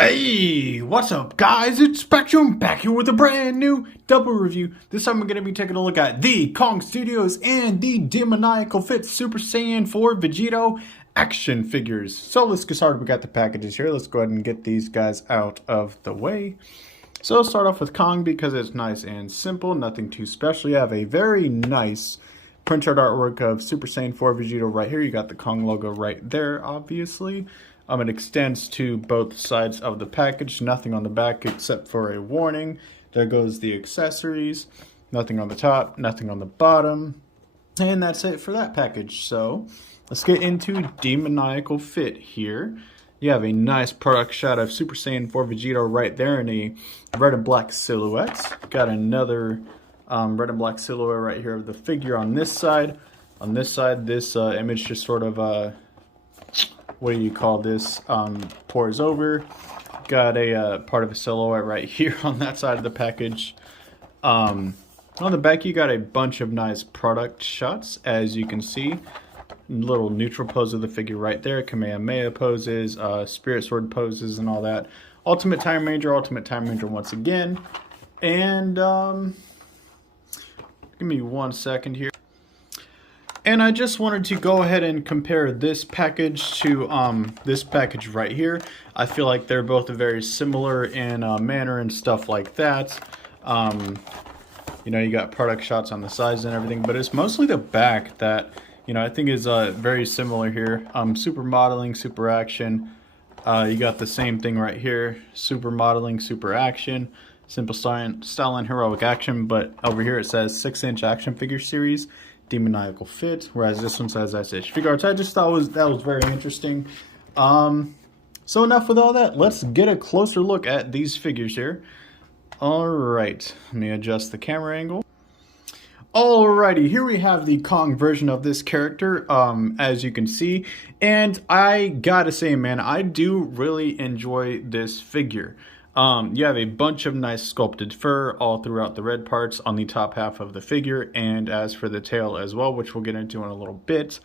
Hey, what's up guys? It's Spectrum back here with a brand new double review. This time we're going to be taking a look at the Kong Studios and the Demoniacal Fit Super Saiyan 4 Vegito action figures. So let's get started. We got the packages here. Let's go ahead and get these guys out of the way. So let's start off with Kong because it's nice and simple, nothing too special. You have a very nice printed artwork of Super Saiyan 4 Vegito right here. You got the Kong logo right there, obviously. It extends to both sides of the package. Nothing on the back except for a warning. There goes the accessories. Nothing on the top, nothing on the bottom. And that's it for that package. So let's get into Demoniacal Fit here. You have a nice product shot of Super Saiyan 4 Vegito right there in a red and black silhouette. Got another red and black silhouette right here of the figure on this side. On this side, this image just sort of what do you call this, pours over. Got a part of a silhouette right here on that side of the package. On the back you got a bunch of nice product shots, as you can see. Little neutral pose of the figure right there, Kamehameha poses, Spirit Sword poses and all that. Ultimate Time Ranger once again. And give me 1 second here. And I just wanted to go ahead and compare this package to this package right here. I feel like they're both very similar in manner and stuff like that. You know, you got product shots on the sides and everything, but it's mostly the back that, you know, I think is very similar here. Super modeling, super action. You got the same thing right here. Super modeling, super action. Simple style and heroic action, but over here it says 6-inch action figure series. Demoniacal Fit, whereas this one says SH Figure Arts. I just thought that was very interesting. So enough with all that. Let's get a closer look at these figures here. Alright, let me adjust the camera angle. Alrighty, here we have the Kong version of this character, as you can see. And I gotta say, man, I do really enjoy this figure. You have a bunch of nice sculpted fur all throughout the red parts on the top half of the figure, and as for the tail as well, which we'll get into in a little bit.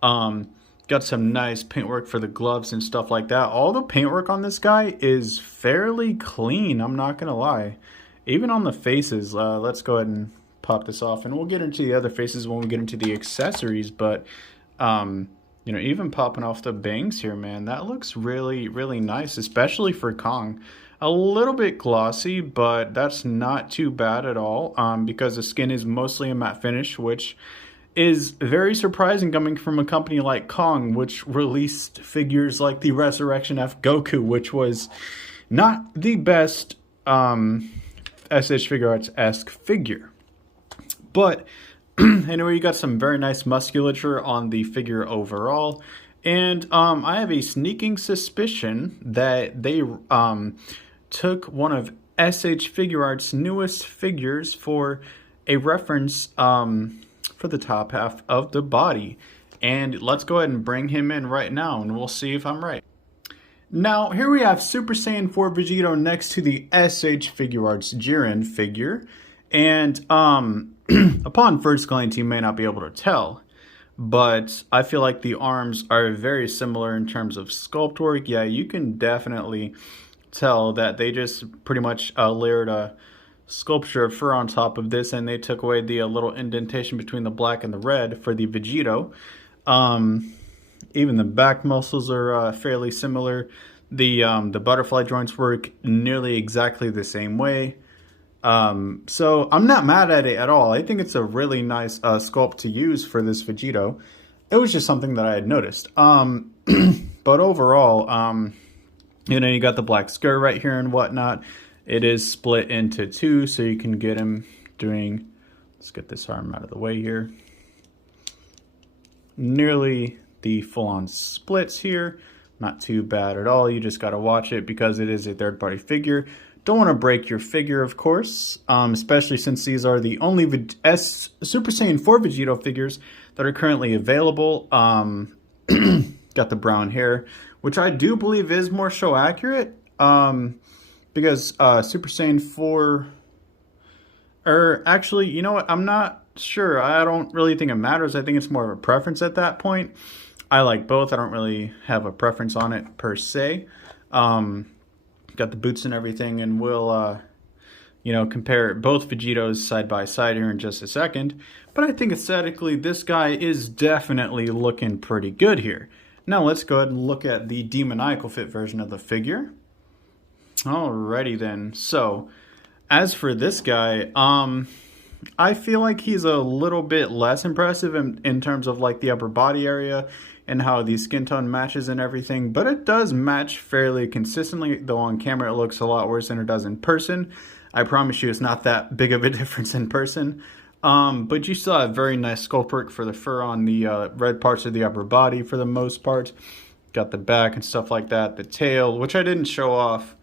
Got some nice paintwork for the gloves and stuff like that. All the paintwork on this guy is fairly clean, I'm not gonna lie. Even on the faces, let's go ahead and pop this off, and we'll get into the other faces when we get into the accessories, but you know, even popping off the bangs here, man, that looks really, really nice, especially for Kong. A little bit glossy, but that's not too bad at all, because the skin is mostly a matte finish, which is very surprising coming from a company like Kong, which released figures like the Resurrection F Goku, which was not the best SH Figure Arts-esque figure. But anyway, you got some very nice musculature on the figure overall. And I have a sneaking suspicion that they took one of SH Figure Arts' newest figures for a reference for the top half of the body. And let's go ahead and bring him in right now, and we'll see if I'm right. Now, here we have Super Saiyan 4 Vegito next to the SH Figure Arts Jiren figure. And upon first glance, you may not be able to tell, but I feel like the arms are very similar in terms of sculpt work. Yeah, you can definitely tell that they just pretty much layered a sculpture of fur on top of this, and they took away the little indentation between the black and the red for the Vegito. Even the back muscles are fairly similar. The butterfly joints work nearly exactly the same way. So I'm not mad at it at all. I think it's a really nice sculpt to use for this Vegito. It was just something that I had noticed. But overall, you know, you got the black skirt right here and whatnot. It is split into two, so you can get him doing, let's get this arm out of the way here. Nearly the full-on splits here. Not too bad at all. You just got to watch it because it is a third-party figure. Don't want to break your figure, of course, especially since these are the only Super Saiyan 4 Vegito figures that are currently available. Got the brown hair, which I do believe is more show accurate, because Super Saiyan 4, or actually, you know what, I'm not sure. I don't really think it matters. I think it's more of a preference at that point. I like both. I don't really have a preference on it per se. got the boots and everything, and we'll you know, compare both Vegetos side by side here in just a second. But I think aesthetically, this guy is definitely looking pretty good here. Now let's go ahead and look at the Demoniacal fit version of the figure. Alrighty then. So, as for this guy, I feel like he's a little bit less impressive in terms of like the upper body area and how the skin tone matches and everything, but it does match fairly consistently, though on camera it looks a lot worse than it does in person. I promise you it's not that big of a difference in person. But you still have very nice sculpt work for the fur on the red parts of the upper body for the most part. Got the back and stuff like that. The tail, which I didn't show off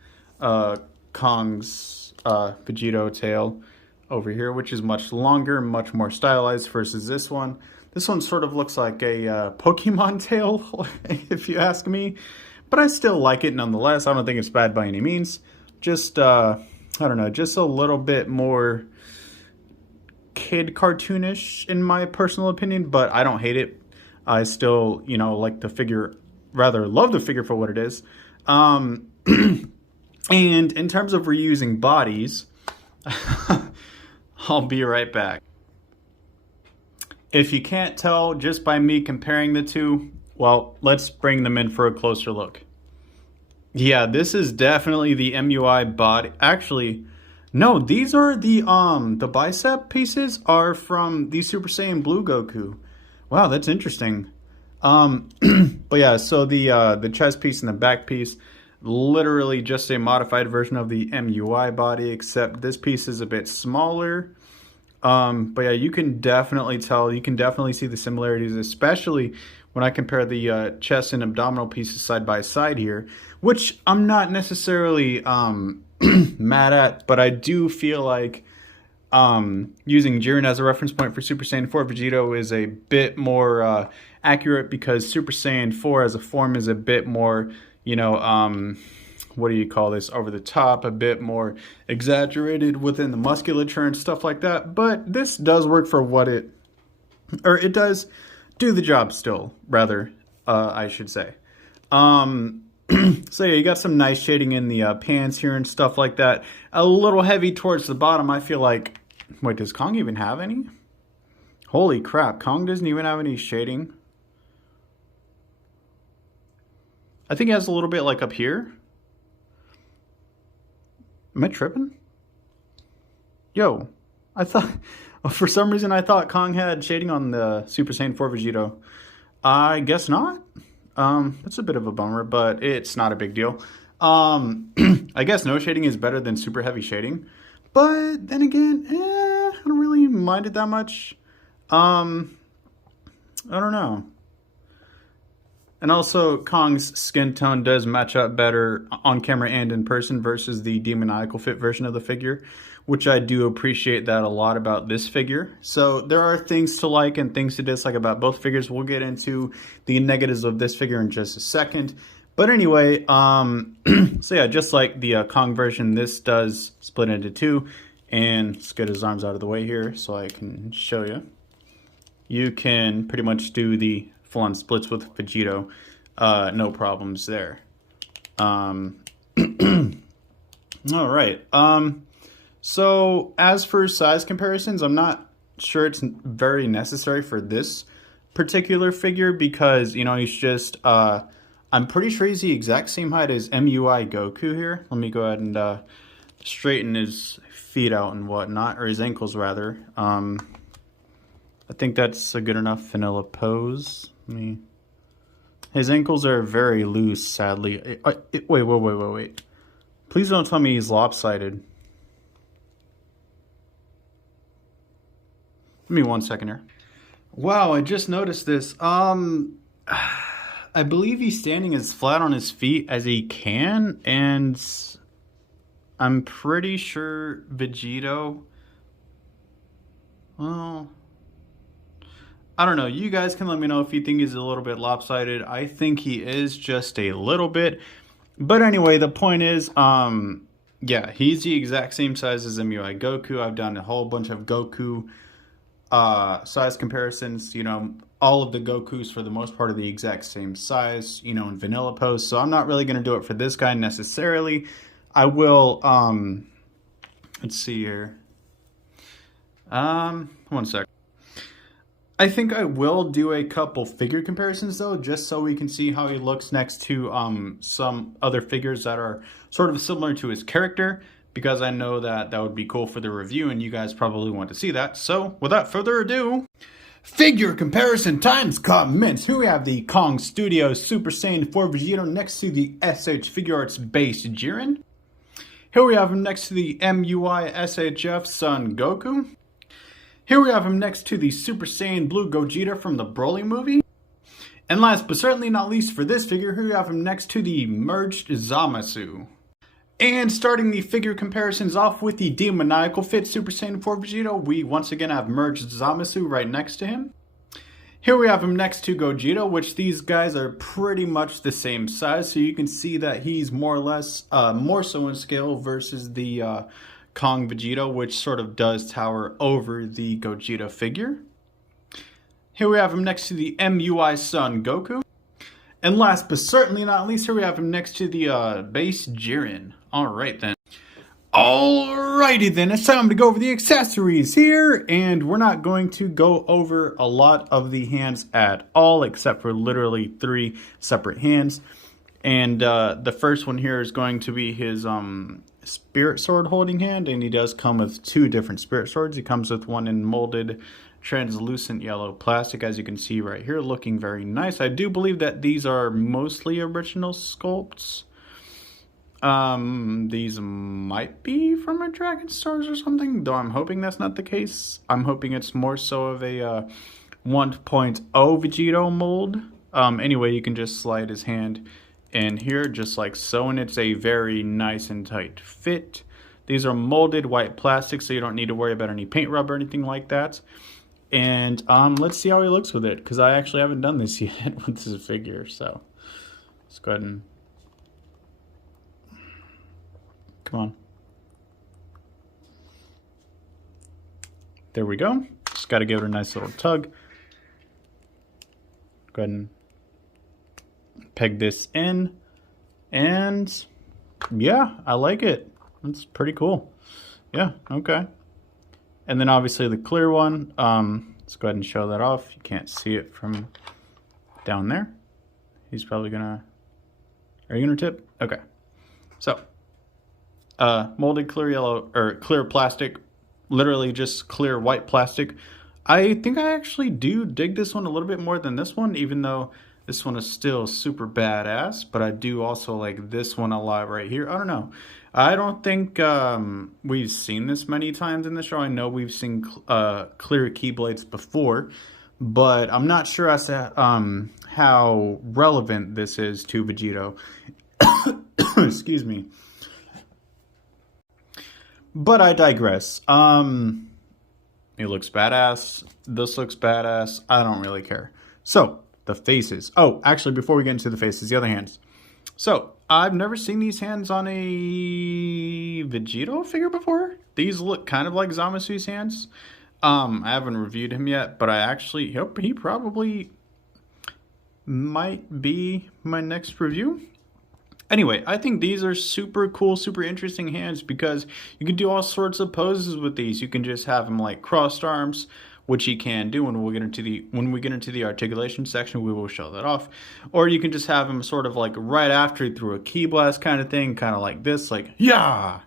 Kong's Vegito tail over here, which is much longer, much more stylized versus this one. This one sort of looks like a Pokemon tail, if you ask me. But I still like it nonetheless. I don't think it's bad by any means. Just, I don't know, just a little bit more kid cartoonish in my personal opinion, but I don't hate it. I still, you know, like the figure, rather love the figure for what it is. And in terms of reusing bodies, I'll be right back. If you can't tell just by me comparing the two, well, let's bring them in for a closer look. Yeah, this is definitely the MUI body. Actually, no, these are the bicep pieces are from the Super Saiyan Blue Goku. Wow, that's interesting. But yeah, so the chest piece and the back piece, literally just a modified version of the MUI body, except this piece is a bit smaller. But yeah, you can definitely tell, you can definitely see the similarities, especially when I compare the chest and abdominal pieces side by side here, which I'm not necessarily mad at, but I do feel like using Jiren as a reference point for Super Saiyan 4 Vegito is a bit more accurate, because Super Saiyan 4 as a form is a bit more, you know, what do you call this, over the top, a bit more exaggerated within the musculature and stuff like that. But this does work for what it, or it does do the job still, rather, I should say. So yeah, you got some nice shading in the pants here and stuff like that. A little heavy towards the bottom, I feel like. Wait, does Kong even have any? Holy crap, Kong doesn't even have any shading. I think he has a little bit like up here. Am I tripping? Yo, I thought, for some reason I thought Kong had shading on the Super Saiyan 4 Vegito. I guess not. That's a bit of a bummer, but it's not a big deal. I guess no shading is better than super heavy shading. But then again, I don't really mind it that much. I don't know. And also, Kong's skin tone does match up better on camera and in person versus the Demoniacal fit version of the figure, which I do appreciate that a lot about this figure. So there are things to like and things to dislike about both figures. We'll get into the negatives of this figure in just a second. But anyway, so yeah, just like the Kong version, this does split into two. And let's get his arms out of the way here so I can show you. You can pretty much do the full-on splits with Vegito, no problems there. All right. So as for size comparisons, I'm not sure it's very necessary for this particular figure because, you know, he's just, I'm pretty sure he's the exact same height as MUI Goku here. Let me go ahead and straighten his feet out and whatnot, or his ankles rather. I think that's a good enough vanilla pose. His ankles are very loose, sadly. Wait. Please don't tell me he's lopsided. Give me 1 second here. Wow, I just noticed this. I believe he's standing as flat on his feet as he can, and I'm pretty sure Vegito, well, I don't know. You guys can let me know if you think he's a little bit lopsided. I think he is just a little bit. But anyway, the point is, yeah, he's the exact same size as MUI Goku. I've done a whole bunch of Goku size comparisons. You know, all of the Gokus for the most part are the exact same size, you know, in vanilla pose. So I'm not really going to do it for this guy necessarily. I will, let's see here. 1 sec. I think I will do a couple figure comparisons though, just so we can see how he looks next to some other figures that are sort of similar to his character, because I know that that would be cool for the review and you guys probably want to see that. So without further ado, figure comparison times commence. Here we have the Kong Studios Super Saiyan 4 Vegito next to the SH Figure Arts base Jiren. Here we have him next to the MUI SHF Son Goku. Here we have him next to the Super Saiyan Blue Gogeta from the Broly movie. And last but certainly not least for this figure, here we have him next to the merged Zamasu. And starting the figure comparisons off with the Demoniacal Fit Super Saiyan 4 Vegito, we once again have merged Zamasu right next to him. Here we have him next to Gogeta, which these guys are pretty much the same size, so you can see that he's more or less more so in scale versus the Kong Vegito, which sort of does tower over the Gogeta figure. Here we have him next to the MUI Son Goku. And last but certainly not least, here we have him next to the base Jiren. Alright then. Alrighty then, it's time to go over the accessories here, and we're not going to go over a lot of the hands at all, except for literally 3 separate hands. And the first one here is going to be his spirit sword holding hand, and he does come with 2 different spirit swords. He comes with one in molded translucent yellow plastic, as you can see right here, looking very nice. I do believe that these are mostly original sculpts. These might be from a Dragon Stars or something, though I'm hoping that's not the case. I'm hoping it's more so of a 1.0 Vegito mold. Anyway, you can just slide his hand in here just like so, and it's a very nice and tight fit. These are molded white plastic, so you don't need to worry about any paint rub or anything like that. And let's see how he looks with it, because I actually haven't done this yet with this figure. So let's go ahead and come on. There we go. Just got to give it a nice little tug. Go ahead and peg this in, and yeah, I like it. It's pretty cool. Yeah, okay. And then obviously the clear one, let's go ahead and show that off. You can't see it from down there. He's probably gonna, are you gonna tip? Okay. So, molded clear yellow, or clear plastic, literally just clear white plastic. I think I actually do dig this one a little bit more than this one, even though this one is still super badass, but I do also like this one a lot right here. I don't know. I don't think we've seen this many times in the show. I know we've seen clear keyblades before, but I'm not sure as to how relevant this is to Vegito. Excuse me. But I digress. It looks badass. This looks badass. I don't really care. So, the faces. Oh, actually, before we get into the faces, the other hands. So, I've never seen these hands on a Vegito figure before. These look kind of like Zamasu's hands. I haven't reviewed him yet, but I actually hope he probably might be my next review. Anyway, I think these are super cool, super interesting hands, because you can do all sorts of poses with these. You can just have them like crossed arms, which he can do, and when we get into the articulation section, we will show that off. Or you can just have him sort of like right after through a key blast kind of thing, kind of like this, like yeah.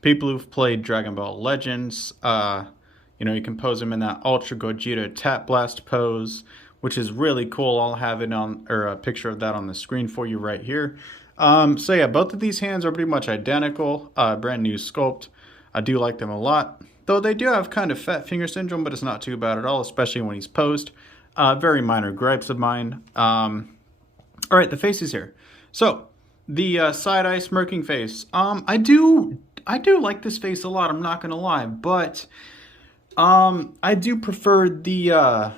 People who've played Dragon Ball Legends, you know, you can pose him in that Ultra Gogeta Tap Blast pose, which is really cool. I'll have it on, or a picture of that on the screen for you right here. So yeah, both of these hands are pretty much identical, brand new sculpt. I do like them a lot. Though they do have kind of fat finger syndrome, but it's not too bad at all, especially when he's posed. Very minor gripes of mine. Alright, the faces here. So, the side-eye smirking face. I do like this face a lot, I'm not going to lie. But, I do prefer the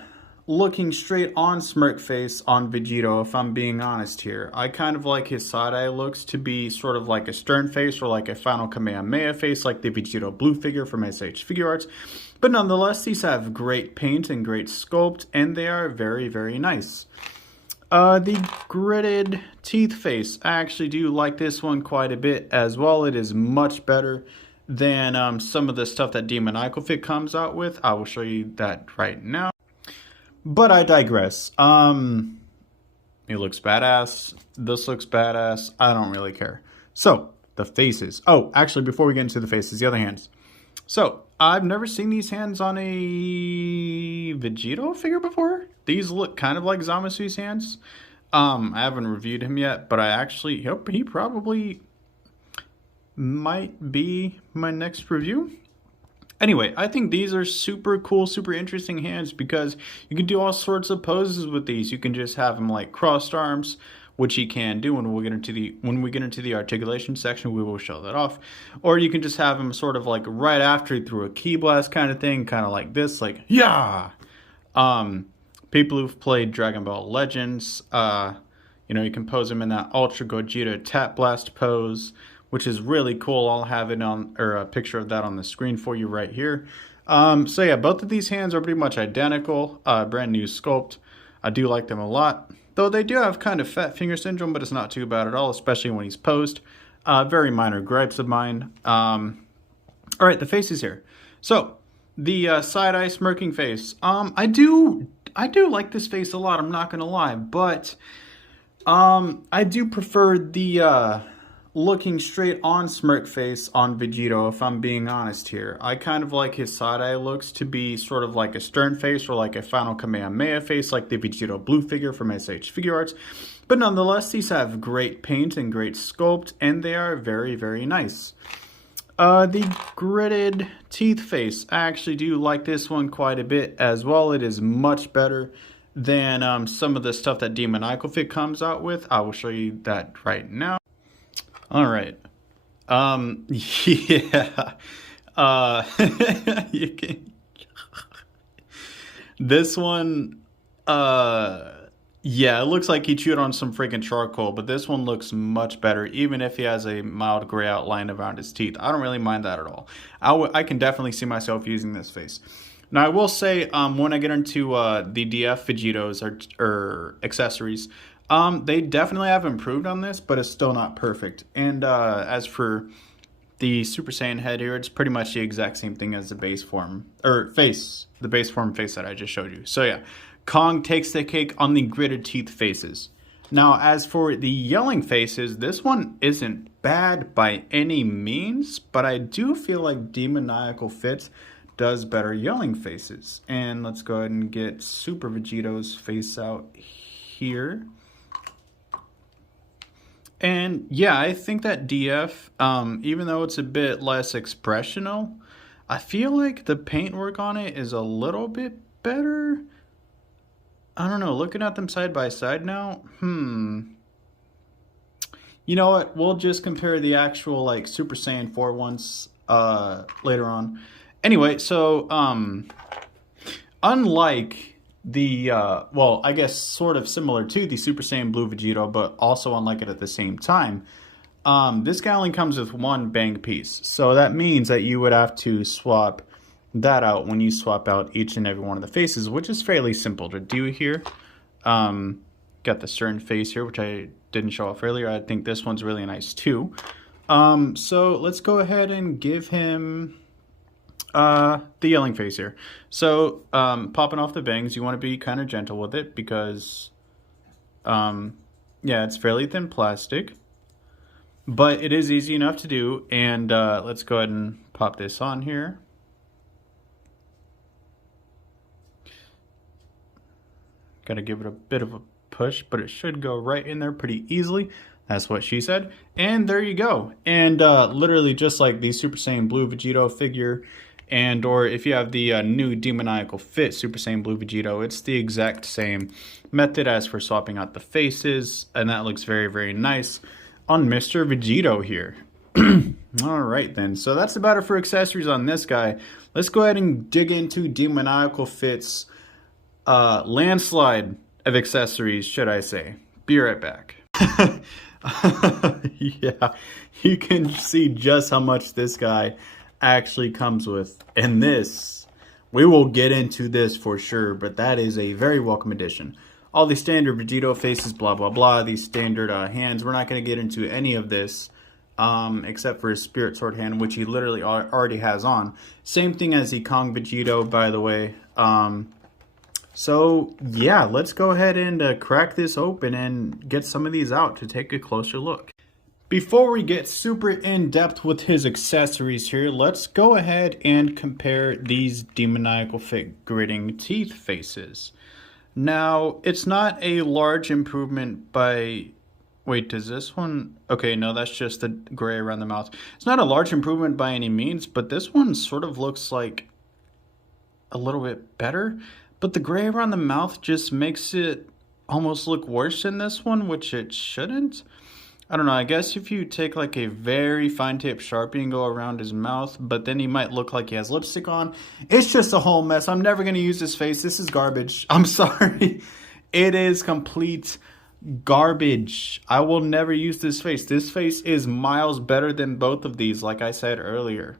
looking straight on smirk face on Vegito, if I'm being honest here. I kind of like his side-eye looks to be sort of like a stern face, or like a final Kamehameha face, like the Vegito Blue figure from SH Figure Arts. But nonetheless, these have great paint and great sculpt, and they are very, very nice. The gridded teeth face. I actually do like this one quite a bit as well. It is much better than some of the stuff that Demoniacal Fit comes out with. I will show you that right now. But I digress. It looks badass. This looks badass. I don't really care. So, the faces. Oh, actually, before we get into the faces, the other hands. So, I've never seen these hands on a Vegito figure before. These look kind of like Zamasu's hands. I haven't reviewed him yet, but I actually hope he probably might be my next review. Anyway, I think these are super cool, super interesting hands because you can do all sorts of poses with these. You can just have them like crossed arms, which he can do when we get into the articulation section. We will show that off. Or you can just have him sort of like right after he threw a ki blast kind of thing, kind of like this, like yeah. People who've played Dragon Ball Legends, you know, you can pose him in that Ultra Gogeta Tap Blast pose, which is really cool. I'll have it on, or a picture of that on the screen for you right here. So yeah, both of these hands are pretty much identical. Brand new sculpt. I do like them a lot. Though they do have kind of fat finger syndrome, but it's not too bad at all, especially when he's posed. Very minor gripes of mine. Alright, the faces here. So, the side-eye smirking face. I do like this face a lot, I'm not gonna lie, but I do prefer the looking straight on smirk face on Vegito, if I'm being honest here. I kind of like his side-eye looks to be sort of like a stern face or like a final Kamehameha face like the Vegito blue figure from SH Figure Arts. But nonetheless, these have great paint and great sculpt, and they are very, very nice. The gridded teeth face. I actually do like this one quite a bit as well. It is much better than some of the stuff that Demoniacal Fit comes out with. I will show you that right now. Alright. Yeah. You can... This one, yeah, it looks like he chewed on some freaking charcoal, but this one looks much better, even if he has a mild gray outline around his teeth. I don't really mind that at all. I can definitely see myself using this face. Now, I will say, when I get into the DF Vegitos or accessories, they definitely have improved on this, but it's still not perfect. And as for the Super Saiyan head here, it's pretty much the exact same thing as the base form, or face, the base form face that I just showed you. So yeah, Kong takes the cake on the gritted teeth faces. Now, as for the yelling faces, this one isn't bad by any means, but I do feel like Demoniacal Fit does better yelling faces. And let's go ahead and get Super Vegito's face out here. And yeah, I think that DF, even though it's a bit less expressional, I feel like the paintwork on it is a little bit better. I don't know, looking at them side by side now, You know what, we'll just compare the actual like Super Saiyan 4 ones later on. Anyway, so unlike the, well, I guess sort of similar to the Super Saiyan Blue Vegito, but also unlike it at the same time, this guy only comes with one bang piece. So that means that you would have to swap that out when you swap out each and every one of the faces, which is fairly simple to do here. Got the Stern face here, which I didn't show off earlier. I think this one's really nice too. So let's go ahead and give him the yelling face here. So popping off the bangs, you want to be kind of gentle with it because yeah, it's fairly thin plastic, but it is easy enough to do. And let's go ahead and pop this on here. Gotta give it a bit of a push, but it should go right in there pretty easily. That's what she said. And there you go. And literally just like the Super Saiyan Blue Vegito figure, and or if you have the new Demoniacal Fit Super Saiyan Blue Vegito, it's the exact same method as for swapping out the faces, and that looks very, very nice on Mr. Vegito here. Alright then, so that's about it for accessories on this guy. Let's go ahead and dig into Demoniacal Fit's landslide of accessories, should I say. Be right back. Yeah, you can see just how much this guy actually comes with. And this, we will get into this for sure, but that is a very welcome addition. all the standard Vegito faces, blah, blah, blah, these standard hands. We're not going to get into any of this, except for his Spirit Sword hand, which he literally already has on. Same thing as the Kong Vegito, by the way. So, yeah, let's go ahead and crack this open and get some of these out to take a closer look. Before we get super in-depth with his accessories here, let's go ahead and compare these Demoniacal Fit gritting teeth faces. Now, it's not a large improvement by... Wait, does this one... Okay, no, that's just the gray around the mouth. It's not a large improvement by any means, but this one sort of looks like a little bit better. But the gray around the mouth just makes it almost look worse in this one, which it shouldn't. I don't know, I guess if you take like a very fine tip Sharpie and go around his mouth, but then he might look like he has lipstick on. It's just a whole mess. I'm never going to use this face. This is garbage. I'm sorry. It is complete garbage. I will never use this face. This face is miles better than both of these, like I said earlier.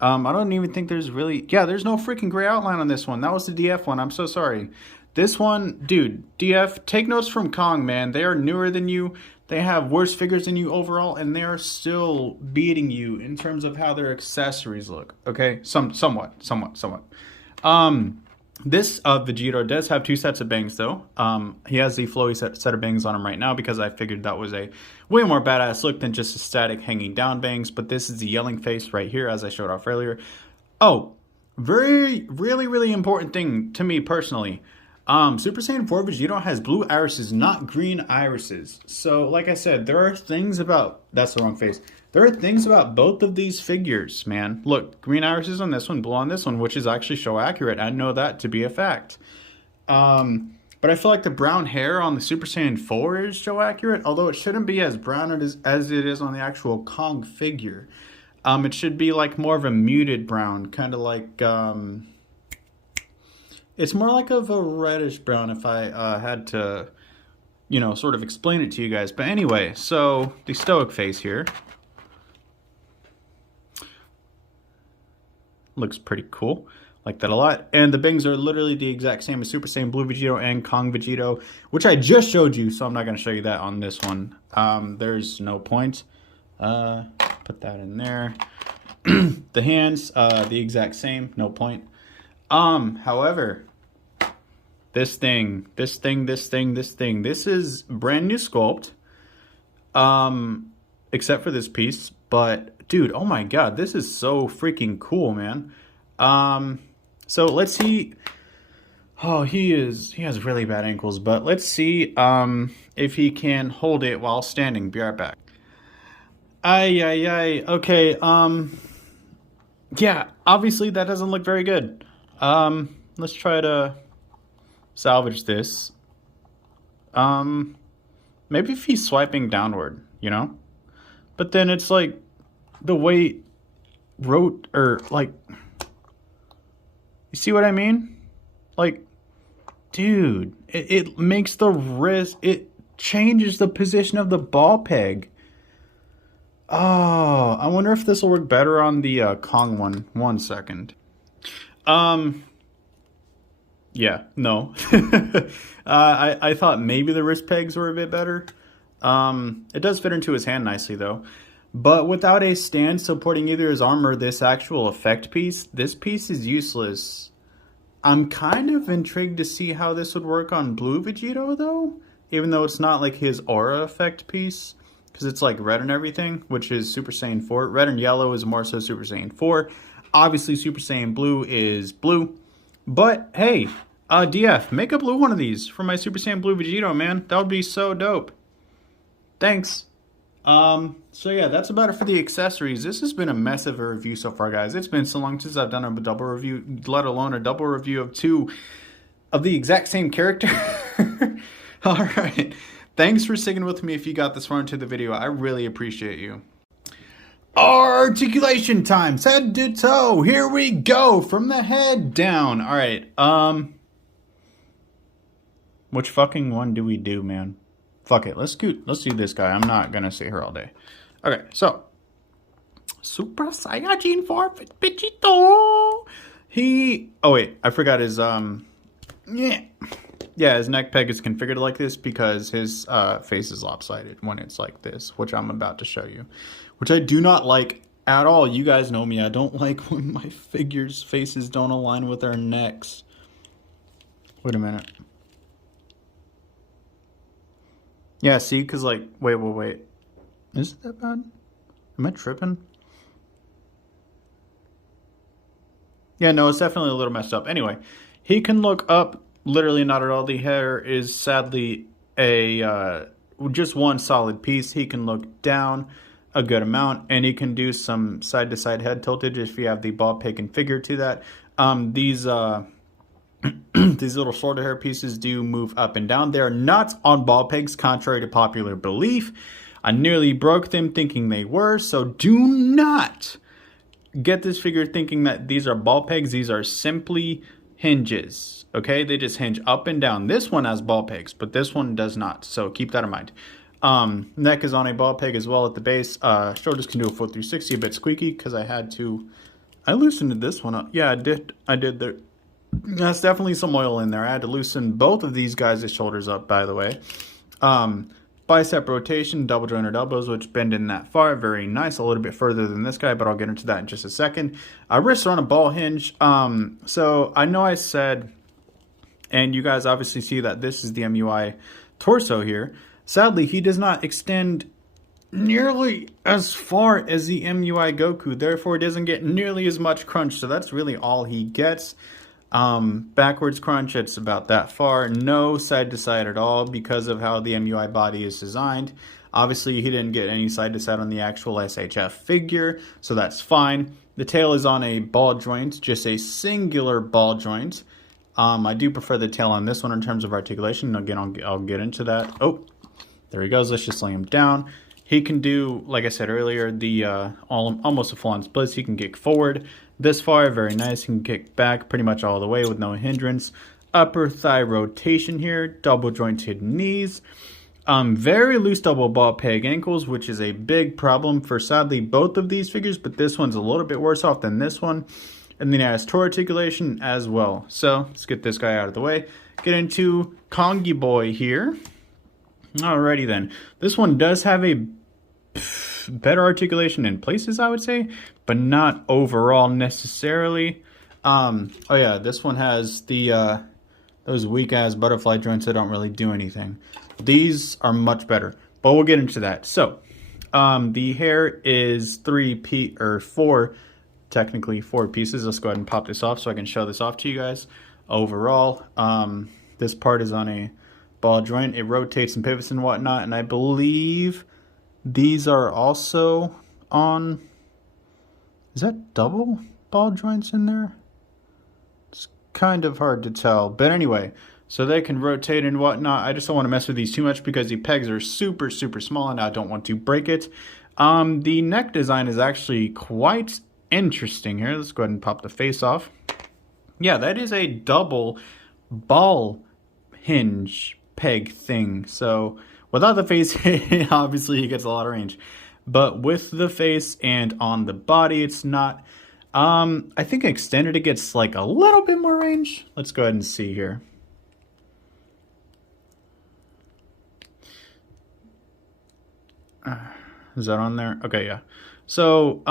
I don't even think there's really... Yeah, there's no freaking gray outline on this one. That was the DF one. I'm so sorry. This one, dude, DF, take notes from Kong, man. They are newer than you. They have worse figures than you overall, and they are still beating you in terms of how their accessories look. Okay? Somewhat. This Vegito does have two sets of bangs, though. He has the flowy set of bangs on him right now because I figured that was a way more badass look than just a static hanging down bangs. But this is the yelling face right here, as I showed off earlier. Oh, really important thing to me personally. Super Saiyan 4 Vegito has blue irises, not green irises. So, like I said, there are things about... That's the wrong face. There are things about both of these figures, man. Look, green irises on this one, blue on this one, which is actually show accurate. I know that to be a fact. But I feel like the brown hair on the Super Saiyan 4 is show accurate, although it shouldn't be as brown as it is on the actual Kong figure. It should be like more of a muted brown, kind of like... It's more like of a reddish brown if I had to, you know, sort of explain it to you guys. But anyway, so the stoic face here looks pretty cool. Like that a lot. And the bangs are literally the exact same as Super Saiyan Blue Vegito and Kong Vegito, which I just showed you, so I'm not going to show you that on this one. There's no point. Put that in there. The hands, the exact same, no point. However, this is brand new sculpt, except for this piece, but dude, oh my god, this is so freaking cool, man. So let's see. Oh, he has really bad ankles, but let's see, if he can hold it while standing. Be right back. Okay, yeah, obviously that doesn't look very good. Let's try to salvage this. Maybe if he's swiping downward, you know? But then it's like the weight like, you see what I mean? Like, dude, it makes the wrist, it changes the position of the ball peg. Oh, I wonder if this will work better on the Kong one. 1 second. Yeah, no. I thought maybe the wrist pegs were a bit better. It does fit into his hand nicely, though. But without a stand supporting either his arm or this actual effect piece, this piece is useless. I'm kind of intrigued to see how this would work on Blue Vegito, though. Even though it's not like his aura effect piece. Because it's like red and everything, which is Super Saiyan 4. Red and yellow is more so Super Saiyan 4. Obviously, Super Saiyan Blue is blue. But, hey, DF, make a blue one of these for my Super Saiyan Blue Vegito, man. That would be so dope. Thanks. So yeah, that's about it for the accessories. This has been a mess of a review so far, guys. It's been so long since I've done a double review, let alone a double review of two of the exact same character. Alright. Thanks for sticking with me if you got this far into the video. I really appreciate you. Articulation time. Head to toe. Here we go. From the head down. Alright. Which fucking one do we do, man? Fuck it. Let's do this guy. I'm not gonna sit here all day. Okay, so Super Saiyajin 4 Vegito. Oh wait, I forgot his yeah. Yeah, his neck peg is configured like this because his face is lopsided when it's like this, which I'm about to show you, which I do not like at all. You guys know me. I don't like when my figures' faces don't align with their necks. Wait a minute. Yeah, see, because like, wait. Is it that bad? Am I tripping? Yeah, no, it's definitely a little messed up. Anyway, he can look up, literally not at all. The hair is sadly a just one solid piece. He can look down a good amount, and he can do some side-to-side head tiltage if you have the ball peg configured to that. These these little shoulder hair pieces do move up and down. They are not on ball pegs, contrary to popular belief. I nearly broke them thinking they were, so do not get this figure thinking that these are ball pegs. These are simply hinges, okay? They just hinge up and down. This one has ball pegs, but this one does not, so keep that in mind. Neck is on a ball peg as well at the base. Shoulders can do a full 360, a bit squeaky because I loosened this one up. Yeah, I did there. That's definitely some oil in there. I had to loosen both of these guys' shoulders up, by the way. Bicep rotation, double jointed elbows, which bend in that far. Very nice. A little bit further than this guy, but I'll get into that in just a second. Wrists are on a ball hinge. So I know I said, and you guys obviously see that this is the MUI torso here. Sadly, he does not extend nearly as far as the MUI Goku. Therefore, it doesn't get nearly as much crunch. So that's really all he gets. Backwards crunch, it's about that far. No side to side at all because of how the MUI body is designed. Obviously, he didn't get any side to side on the actual SHF figure, so that's fine. The tail is on a ball joint, just a singular ball joint. I do prefer the tail on this one in terms of articulation. Again, I'll get into that. Oh, there he goes. Let's just lay him down. He can do, like I said earlier, the almost a full-on splits. He can kick forward this far, very nice. He can kick back pretty much all the way with no hindrance. Upper thigh rotation here, double jointed knees. Very loose double ball peg ankles, which is a big problem for sadly both of these figures, but this one's a little bit worse off than this one. And then he has toe articulation as well. So let's get this guy out of the way. Get into Kongi Boy here. Alrighty then. This one does have a better articulation in places, I would say, but not overall necessarily. Oh yeah, this one has the those weak ass butterfly joints that don't really do anything. These are much better, but we'll get into that. So the hair is technically four pieces. Let's go ahead and pop this off so I can show this off to you guys. Overall, this part is on a ball joint. It rotates and pivots and whatnot, and I believe these are also on, is that double ball joints in there? It's kind of hard to tell, but anyway, so they can rotate and whatnot. I just don't want to mess with these too much because the pegs are super small and I don't want to break it. The neck design is actually quite interesting here. Let's go ahead and pop the face off. Yeah, that is a double ball hinge peg thing. So without the face, obviously he gets a lot of range. But with the face and on the body, it's not. I think extended, it gets like a little bit more range. Let's go ahead and see here. Is that on there? Okay, yeah. So,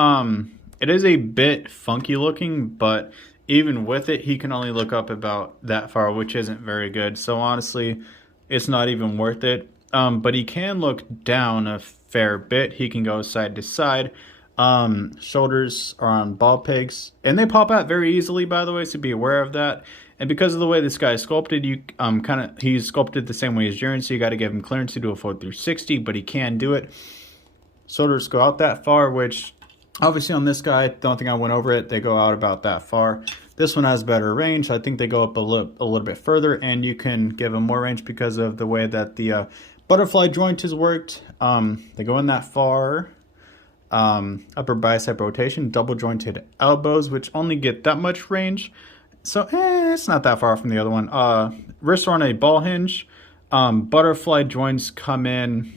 it is a bit funky looking, but even with it, he can only look up about that far, which isn't very good. So honestly, it's not even worth it. But he can look down a fair bit. He can go side to side. Shoulders are on ball pegs, and they pop out very easily, by the way, so be aware of that. And because of the way this guy is sculpted, he's sculpted the same way as Jiren, so you got to give him clearance to do a full 360, but he can do it. Shoulders go out that far, which obviously on this guy, don't think I went over it, they go out about that far. This one has better range. I think they go up a little bit further, and you can give them more range because of the way that the butterfly joint is worked. They go in that far. Upper bicep rotation, double jointed elbows, which only get that much range. So it's not that far from the other one. Wrists are on a ball hinge. Butterfly joints come in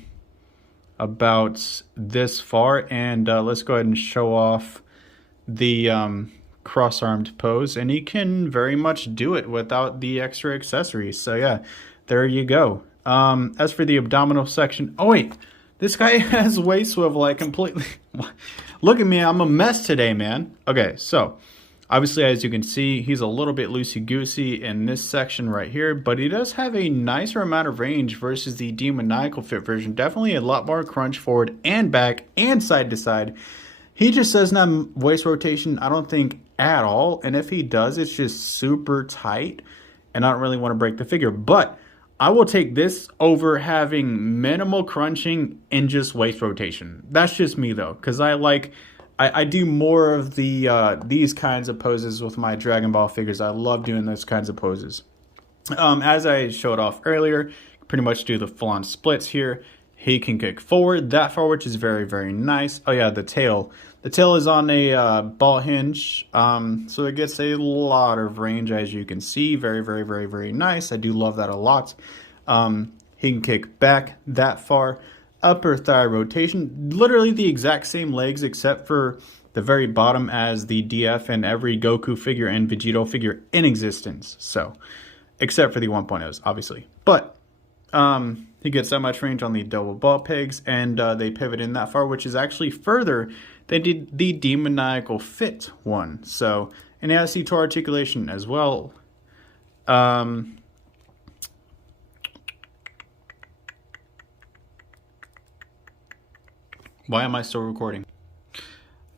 about this far, and let's go ahead and show off the cross-armed pose, and he can very much do it without the extra accessories. So yeah, there you go. As for the abdominal section, oh wait, this guy has waist swivel. I completely look at me, I'm a mess today, man. Okay, so obviously, as you can see, he's a little bit loosey-goosey in this section right here, but he does have a nicer amount of range versus the Demoniacal Fit version. Definitely a lot more crunch forward and back and side to side. He just doesn't have waist rotation, I don't think, at all. And if he does, it's just super tight. And I don't really want to break the figure. But I will take this over having minimal crunching and just waist rotation. That's just me, though. Because I do more of the these kinds of poses with my Dragon Ball figures. I love doing those kinds of poses. As I showed off earlier, pretty much do the full-on splits here. He can kick forward, that far, which is very, very nice. Oh yeah, the tail. The tail is on a ball hinge, so it gets a lot of range, as you can see. Very, very, very, very nice. I do love that a lot. He can kick back that far. Upper thigh rotation, literally the exact same legs except for the very bottom as the DF and every Goku figure and Vegito figure in existence. So, except for the 1.0s, obviously. But he gets that much range on the double ball pegs, and they pivot in that far, which is actually further than the Demoniacal Fit one. So, and he has C2 articulation as well. Why am I still recording?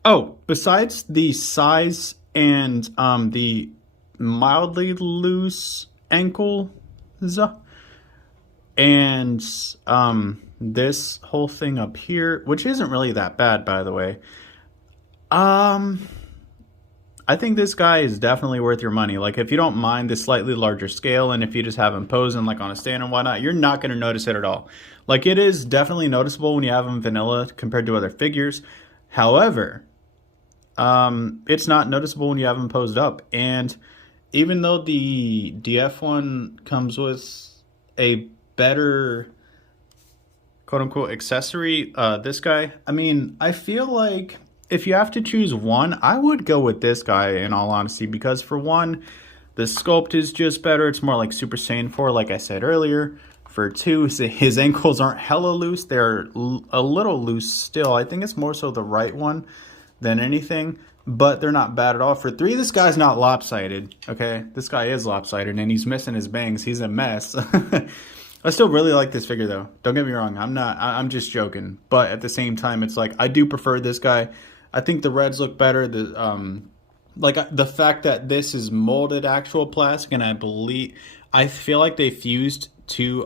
Oh, besides the size and the mildly loose ankles and this whole thing up here, which isn't really that bad, by the way, I think this guy is definitely worth your money. Like, if you don't mind the slightly larger scale, and if you just have him posing like on a stand and whatnot, you're not going to notice it at all. Like, it is definitely noticeable when you have him vanilla compared to other figures. However, it's not noticeable when you have him posed up. And even though the DF one comes with a better quote-unquote accessory, this guy, I mean, I feel like if you have to choose one, I would go with this guy, in all honesty, because for one, the sculpt is just better. It's more like Super Saiyan 4, like I said earlier. For two, his ankles aren't hella loose. They're a little loose still. I think it's more so the right one than anything, but they're not bad at all. For three, this guy's not lopsided, okay? This guy is lopsided, and he's missing his bangs. He's a mess. I still really like this figure, though. Don't get me wrong. I'm just joking. But at the same time, it's like, I do prefer this guy. I think the reds look better. The fact that this is molded actual plastic, and I feel like they fused the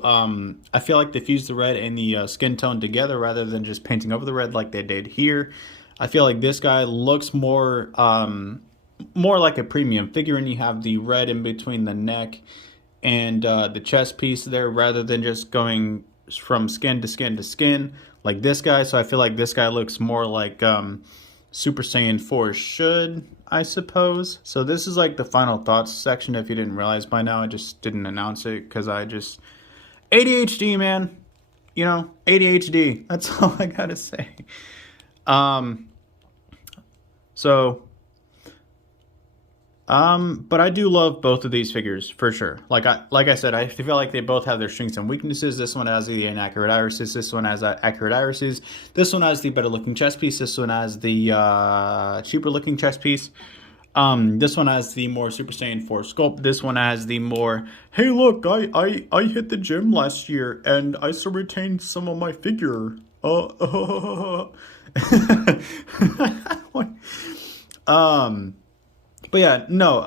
red and the skin tone together rather than just painting over the red like they did here. I feel like this guy looks more like a premium figure, and you have the red in between the neck and the chest piece there, rather than just going from skin to skin to skin like this guy. So I feel like this guy looks more like Super Saiyan 4 should, I suppose. So this is like the final thoughts section. If you didn't realize by now, I just didn't announce it because I just ADHD, man. You know, ADHD. That's all I gotta say. But I do love both of these figures for sure. Like I said, I feel like they both have their strengths and weaknesses. This one has the inaccurate irises. This one has accurate irises. This one has the better looking chest piece. This one has the cheaper looking chest piece. This one has the more Super Saiyan 4 sculpt. This one has the more, hey look, I hit the gym last year and I still retained some of my figure. But yeah, no,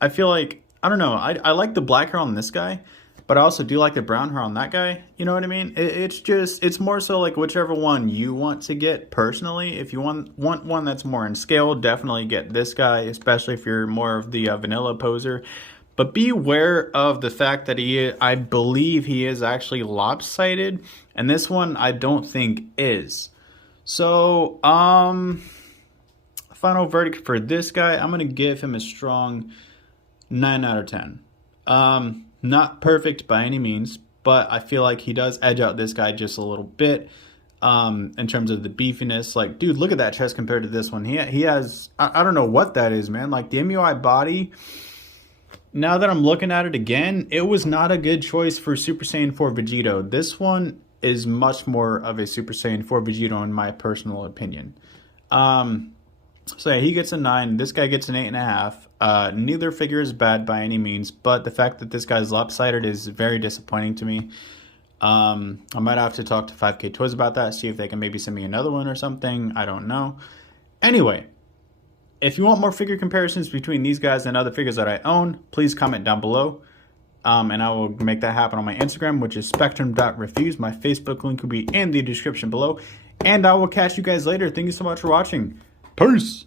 I feel like, I don't know, I like the black hair on this guy, but I also do like the brown hair on that guy. You know what I mean? It's more so like whichever one you want to get personally. If you want one that's more in scale, definitely get this guy, especially if you're more of the vanilla poser. But beware of the fact that I believe he is actually lopsided, and this one I don't think is. So, final verdict for this guy, I'm going to give him a strong 9 out of 10. Not perfect by any means, but I feel like he does edge out this guy just a little bit. in terms of the beefiness. Like, dude, look at that chest compared to this one. He has, I don't know what that is, man. Like, the MUI body, now that I'm looking at it again, it was not a good choice for Super Saiyan 4 Vegito. This one is much more of a Super Saiyan 4 Vegito in my personal opinion. So yeah, he gets a 9. This guy gets an 8.5. Neither figure is bad by any means, but the fact that this guy's lopsided is very disappointing to me. I might have to talk to 5K Toys about that, see if they can maybe send me another one or something. I don't know. Anyway, if you want more figure comparisons between these guys and other figures that I own, please comment down below. And I will make that happen on my Instagram, which is spectrum.refuse. My Facebook link will be in the description below. And I will catch you guys later. Thank you so much for watching. Peace!